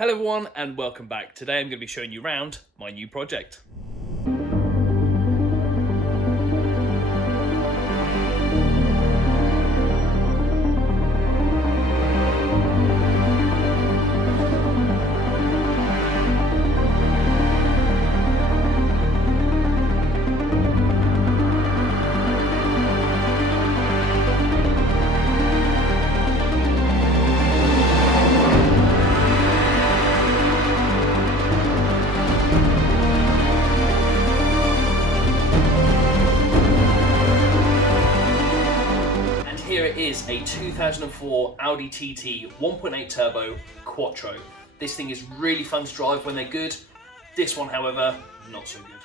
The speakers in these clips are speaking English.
Hello everyone and welcome back. Today I'm going to be showing you around my new project. Here it is, a 2004 Audi TT 1.8 turbo Quattro. This thing is really fun to drive when they're good. This one, however, not so good.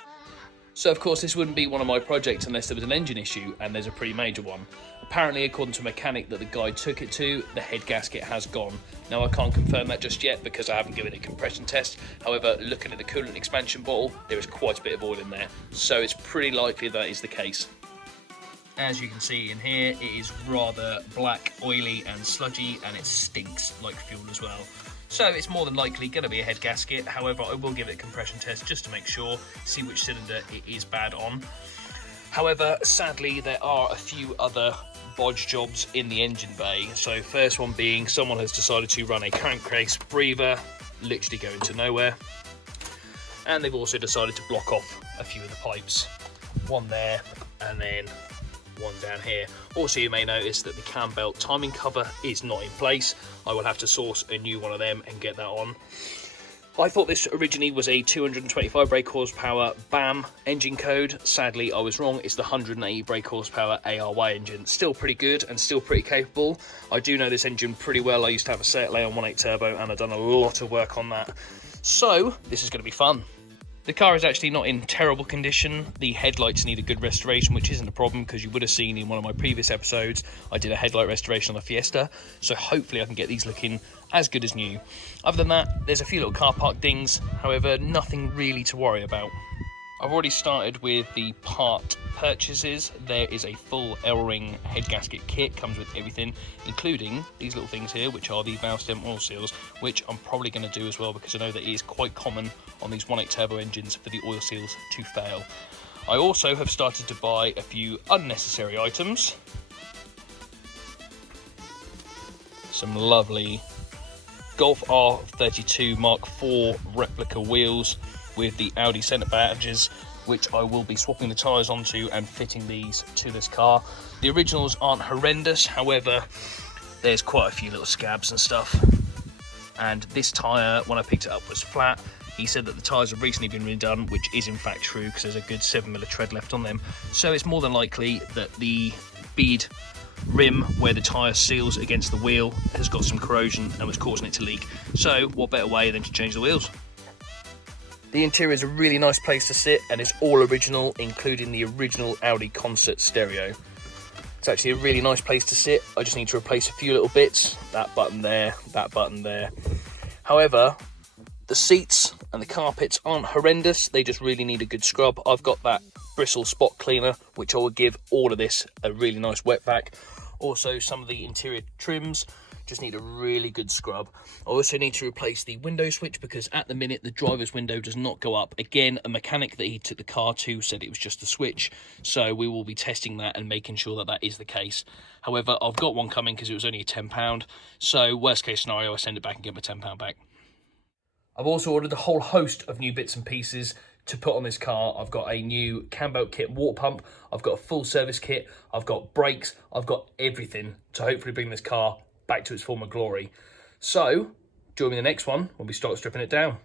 So of course this wouldn't be one of my projects unless there was an engine issue, and there's a pretty major one. Apparently, according to a mechanic that the guy took it to, the head gasket has gone. Now I can't confirm that just yet because I haven't given it a compression test. However, looking at the coolant expansion bottle, there is quite a bit of oil in there. So it's pretty likely that is the case. As you can see in here, it is rather black, oily and sludgy, and it stinks like fuel as well. So it's more than likely going to be a head gasket. However, I will give it a compression test just to make sure, see which cylinder it is bad on. However, sadly, there are a few other bodge jobs in the engine bay. So first one being someone has decided to run a crankcase breather, literally going to nowhere. And they've also decided to block off a few of the pipes. One there, and then one down here. Also, you may notice that the cam belt timing cover is not in place. I will have to source a new one of them and get that on. I thought this originally was a 225 brake horsepower BAM engine code. Sadly, I was wrong. It's the 180 brake horsepower ARY engine. Still pretty good and still pretty capable. I do know this engine pretty well. I used to have a Seat on 1.8 turbo and I've done a lot of work on that. So this is going to be fun. The car is actually not in terrible condition. The headlights need a good restoration, which isn't a problem because you would have seen in one of my previous episodes, I did a headlight restoration on the Fiesta. So hopefully I can get these looking as good as new. Other than that, there's a few little car park dings. However, nothing really to worry about. I've already started with the part purchases. There is a full L-ring head gasket kit, comes with everything, including these little things here, which are the valve stem oil seals, which I'm probably going to do as well because I know that it is quite common on these 1.8 turbo engines for the oil seals to fail. I also have started to buy a few unnecessary items. Some lovely Golf R32 Mark IV replica wheels with the Audi centre badges, which I will be swapping the tyres onto and fitting these to this car. The originals aren't horrendous, however, there's quite a few little scabs and stuff. And this tyre, when I picked it up, was flat. He said that the tyres have recently been redone, which is in fact true because there's a good 7mm tread left on them. So it's more than likely that the bead rim where the tyre seals against the wheel has got some corrosion and was causing it to leak. So what better way than to change the wheels? The interior is a really nice place to sit and it's all original, including the original Audi concert stereo. It's actually a really nice place to sit. I just need to replace a few little bits. That button there, that button there. However, the seats and the carpets aren't horrendous. They just really need a good scrub. I've got that bristle spot cleaner, which I will give all of this a really nice wet vac. Also, some of the interior trims just need a really good scrub. I also need to replace the window switch because at the minute the driver's window does not go up. Again, a mechanic that he took the car to said it was just a switch, so we will be testing that and making sure that that is the case. However, I've got one coming because it was only £10, so worst case scenario, I send it back and get my £10 back. I've also ordered a whole host of new bits and pieces to put on this car. I've got a new cam belt kit water pump, I've got a full service kit, I've got brakes, I've got everything to hopefully bring this car back to its former glory. So, join me in the next one when we start stripping it down.